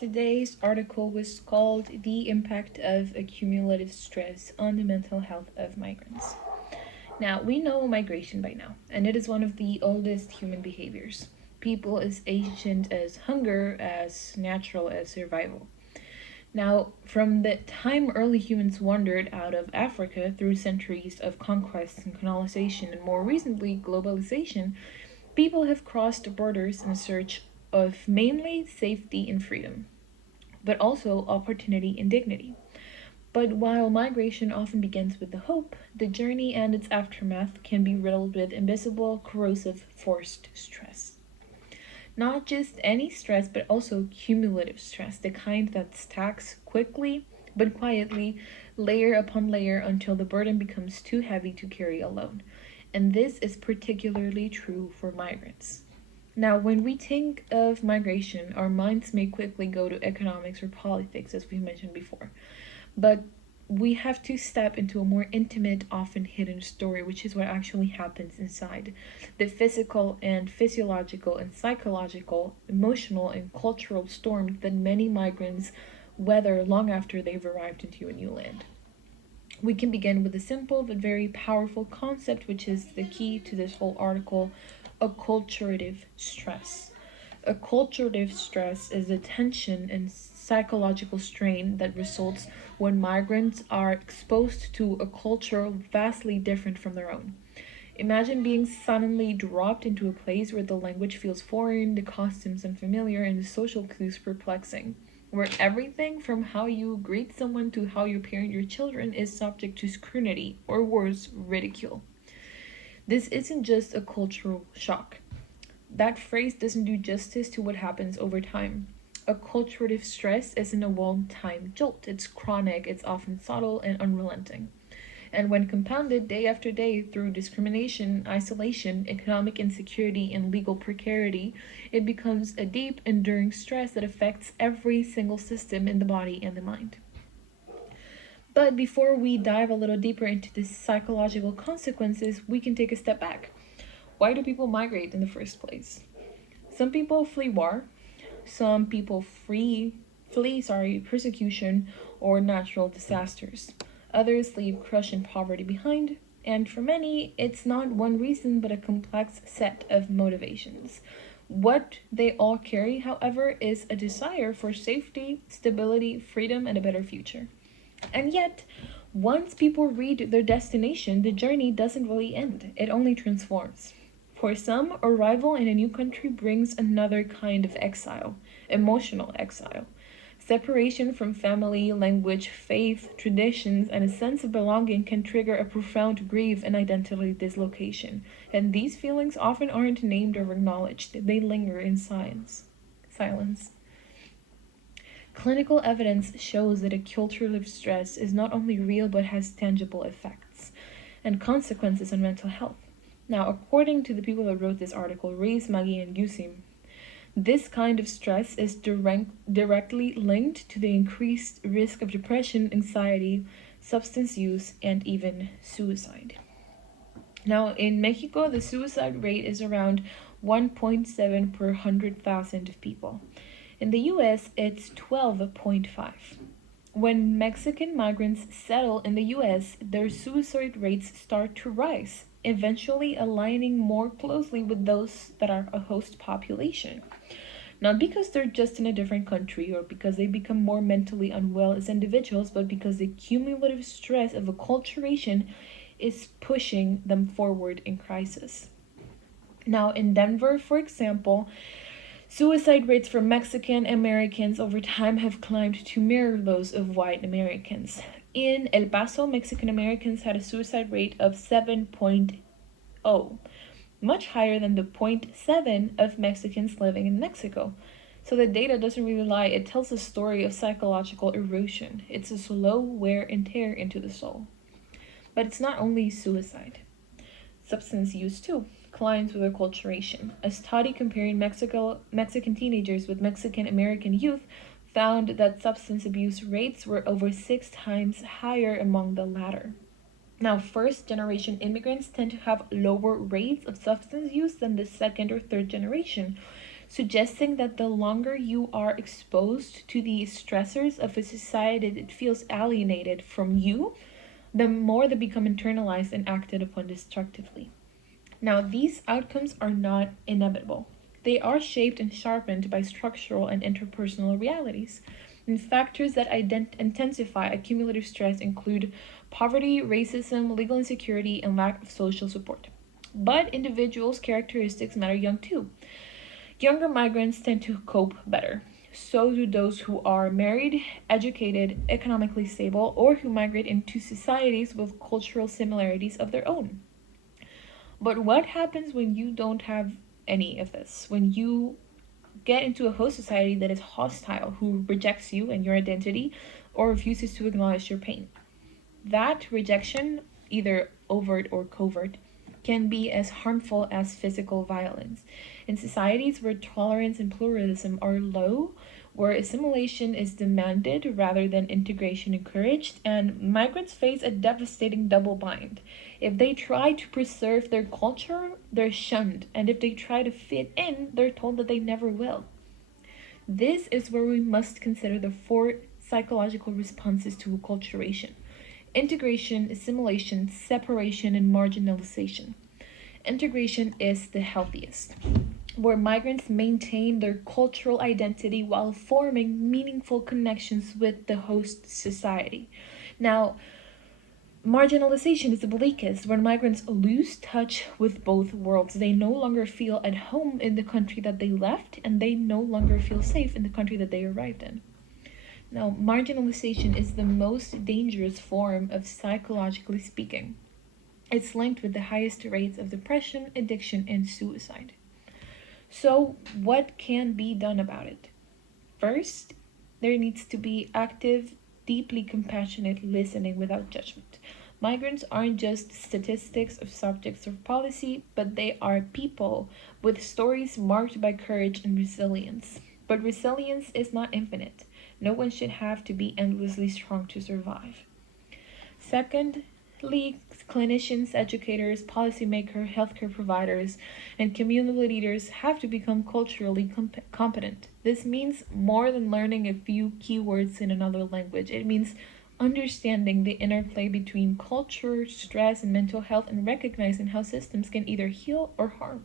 Today's article was called The Impact of Accumulative Stress on the Mental Health of Migrants. Now, we know migration by now, and it is one of the oldest human behaviors. People as ancient as hunger, as natural as survival. Now, from the time early humans wandered out of Africa through centuries of conquest and colonization, and more recently globalization, people have crossed borders in search of mainly safety and freedom, but also opportunity and dignity. But while migration often begins with the hope, the journey and its aftermath can be riddled with invisible, corrosive, forced stress. Not just any stress, but also cumulative stress, the kind that stacks quickly but quietly, layer upon layer, until the burden becomes too heavy to carry alone. And this is particularly true for migrants. Now, when we think of migration, our minds may quickly go to economics or politics, as we mentioned before. But we have to step into a more intimate, often hidden story, which is what actually happens inside the physical and physiological and psychological, emotional and cultural storm that many migrants weather long after they've arrived into a new land. We can begin with a simple but very powerful concept, which is the key to this whole article: acculturative stress. Acculturative stress is the tension and psychological strain that results when migrants are exposed to a culture vastly different from their own. Imagine being suddenly dropped into a place where the language feels foreign, the costumes unfamiliar, and the social cues perplexing, where everything from how you greet someone to how you parent your children is subject to scrutiny, or worse, ridicule. This isn't just a cultural shock. That phrase doesn't do justice to what happens over time. Acculturative stress isn't a one-time jolt. It's chronic, it's often subtle and unrelenting. And when compounded day after day through discrimination, isolation, economic insecurity, and legal precarity, it becomes a deep, enduring stress that affects every single system in the body and the mind. But before we dive a little deeper into the psychological consequences, we can take a step back. Why do people migrate in the first place? Some people flee war, some people flee persecution or natural disasters. Others leave crush and poverty behind, and for many, it's not one reason but a complex set of motivations. What they all carry, however, is a desire for safety, stability, freedom, and a better future. And yet, once people reach their destination, the journey doesn't really end, it only transforms. For some, arrival in a new country brings another kind of exile, emotional exile. Separation from family, language, faith, traditions, and a sense of belonging can trigger a profound grief and identity dislocation. And these feelings often aren't named or acknowledged, they linger in silence. Clinical evidence shows that acculturative stress is not only real but has tangible effects and consequences on mental health. Now, according to the people that wrote this article, Rees, Maggie, and Yusim, this kind of stress is directly linked to the increased risk of depression, anxiety, substance use, and even suicide. Now, in Mexico, the suicide rate is around 1.7 per 100,000 of people. In the US, it's 12.5. When Mexican migrants settle in the US, their suicide rates start to rise, eventually aligning more closely with those that are a host population. Not because they're just in a different country or because they become more mentally unwell as individuals, but because the cumulative stress of acculturation is pushing them forward in crisis. Now, in Denver, for example, suicide rates for Mexican Americans over time have climbed to mirror those of white Americans. In El Paso, Mexican Americans had a suicide rate of 7.0, much higher than the zero point 0.7 of Mexicans living in Mexico. So the data doesn't really lie, it tells a story of psychological erosion. It's a slow wear and tear into the soul. But it's not only suicide. Substance use too climbs with acculturation. A study comparing Mexican teenagers with Mexican American youth found that substance abuse rates were over 6 times higher among the latter. Now, first generation immigrants tend to have lower rates of substance use than the second or third generation. suggesting that the longer you are exposed to the stressors of a society that feels alienated from you, the more they become internalized and acted upon destructively. Now, these outcomes are not inevitable. They are shaped and sharpened by structural and interpersonal realities. And factors that intensify accumulative stress include poverty, racism, legal insecurity, and lack of social support. But individuals' characteristics matter young too. Younger migrants tend to cope better. So do those who are married, educated, economically stable, or who migrate into societies with cultural similarities of their own. But what happens when you don't have any of this? When you get into a host society that is hostile, who rejects you and your identity, or refuses to acknowledge your pain? That rejection, either overt or covert, can be as harmful as physical violence. In societies where tolerance and pluralism are low, where assimilation is demanded rather than integration encouraged, and migrants face a devastating double bind. If they try to preserve their culture, they're shunned, and if they try to fit in, they're told that they never will. This is where we must consider the four psychological responses to acculturation: integration, assimilation, separation, and marginalization. Integration is the healthiest, where migrants maintain their cultural identity while forming meaningful connections with the host society. Now, marginalization is the bleakest, when migrants lose touch with both worlds. They no longer feel at home in the country that they left, and they no longer feel safe in the country that they arrived in. Now, marginalization is the most dangerous form of psychologically speaking. It's linked with the highest rates of depression, addiction, and suicide. So, what can be done about it? First, there needs to be active, deeply compassionate listening without judgment. Migrants aren't just statistics of subjects of policy, but they are people with stories marked by courage and resilience. But resilience is not infinite. No one should have to be endlessly strong to survive. Secondly, clinicians, educators, policymakers, healthcare providers, and community leaders have to become culturally competent. This means more than learning a few keywords in another language. It means understanding the interplay between culture, stress, and mental health, and recognizing how systems can either heal or harm.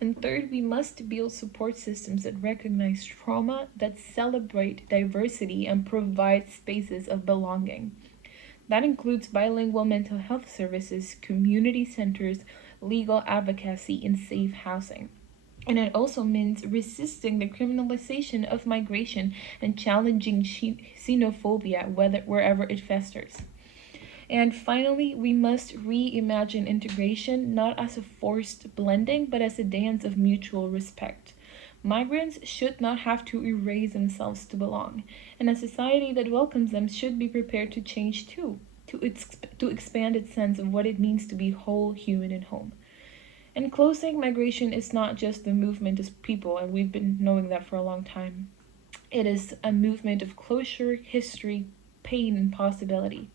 And third, we must build support systems that recognize trauma, that celebrate diversity, and provide spaces of belonging. That includes bilingual mental health services, community centers, legal advocacy, and safe housing. And it also means resisting the criminalization of migration and challenging xenophobia wherever it festers. And finally, we must reimagine integration not as a forced blending, but as a dance of mutual respect. Migrants should not have to erase themselves to belong, and a society that welcomes them should be prepared to change too, to expand its sense of what it means to be whole, human, and home. In closing, migration is not just the movement of people, and we've been knowing that for a long time. It is a movement of closure, history, pain, and possibility.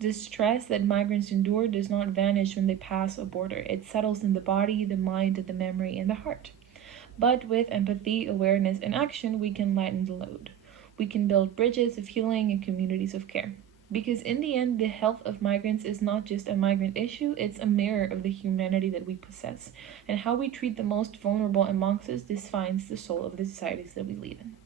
The stress that migrants endure does not vanish when they pass a border. It settles in the body, the mind, the memory, and the heart. But with empathy, awareness, and action, we can lighten the load. We can build bridges of healing and communities of care. Because in the end, the health of migrants is not just a migrant issue, it's a mirror of the humanity that we possess. And how we treat the most vulnerable amongst us defines the soul of the societies that we live in.